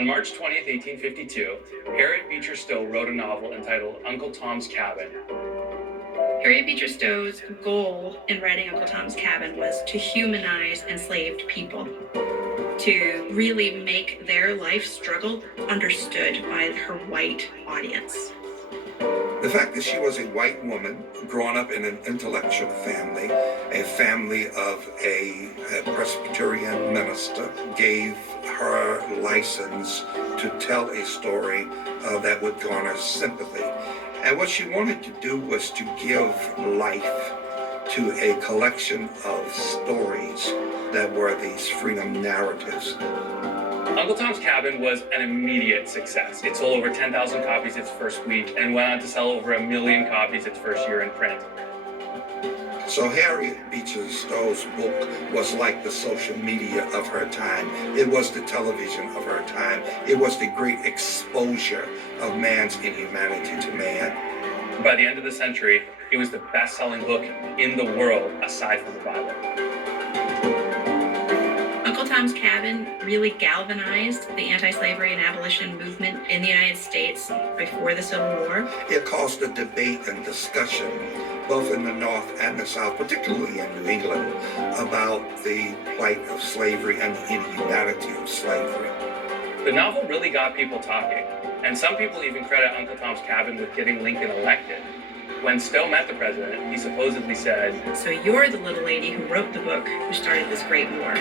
On March 20th, 1852, Harriet Beecher Stowe wrote a novel entitled Uncle Tom's Cabin. Harriet Beecher Stowe's goal in writing Uncle Tom's Cabin was to humanize enslaved people, to really make their life struggle understood by her white audience. The fact that she was a white woman, growing up in an intellectual family, a family of a Presbyterian minister, gave her license to tell a story that would garner sympathy. And what she wanted to do was to give life to a collection of stories that were these freedom narratives. Uncle Tom's Cabin was an immediate success. It sold over 10,000 copies its first week and went on to sell over 1 million copies its first year in print. So Harriet Beecher Stowe's book was like the social media of her time. It was the television of her time. It was the great exposure of man's inhumanity to man. By the end of the century, it was the best-selling book in the world aside from the Bible. Uncle Tom's Cabin really galvanized the anti-slavery and abolition movement in the United States before the Civil War. It caused a debate and discussion, both in the North and the South, particularly in New England, about the plight of slavery and the inhumanity of slavery. The novel really got people talking, and some people even credit Uncle Tom's Cabin with getting Lincoln elected. When Stowe met the president, he supposedly said, "So you're the little lady who wrote the book who started this great war."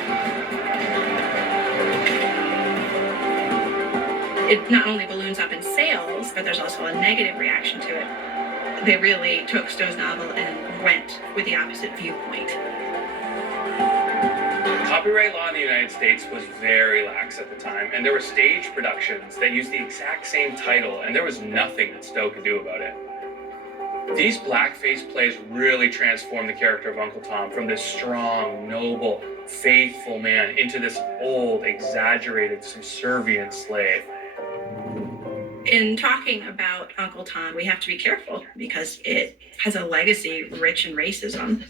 It not only balloons up in sales, but there's also a negative reaction to it. They really took Stowe's novel and went with the opposite viewpoint. Copyright law in the United States was very lax at the time, and there were stage productions that used the exact same title, and there was nothing that Stowe could do about it. These blackface plays really transformed the character of Uncle Tom from this strong, noble, faithful man into this old, exaggerated, subservient slave. In talking about Uncle Tom, we have to be careful because it has a legacy rich in racism.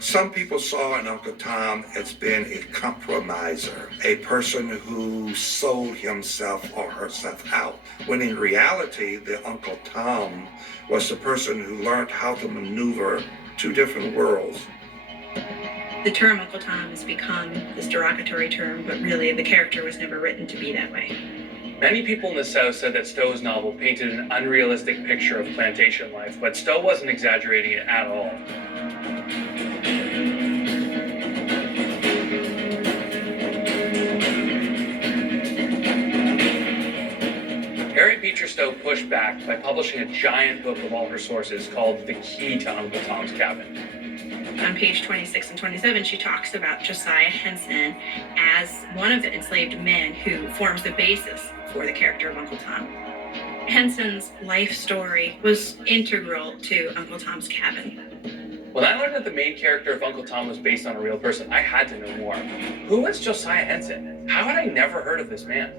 Some people saw in Uncle Tom as being a compromiser, a person who sold himself or herself out, when in reality, the Uncle Tom was the person who learned how to maneuver two different worlds. The term Uncle Tom has become this derogatory term, but really the character was never written to be that way. Many people in the South said that Stowe's novel painted an unrealistic picture of plantation life, but Stowe wasn't exaggerating it at all. Harriet Beecher Stowe pushed back by publishing a giant book of all her sources called The Key to Uncle Tom's Cabin. On page 26 and 27, she talks about Josiah Henson as one of the enslaved men who forms the basis for the character of Uncle Tom. Henson's life story was integral to Uncle Tom's Cabin. When I learned that the main character of Uncle Tom was based on a real person, I had to know more. Who was Josiah Henson? How had I never heard of this man?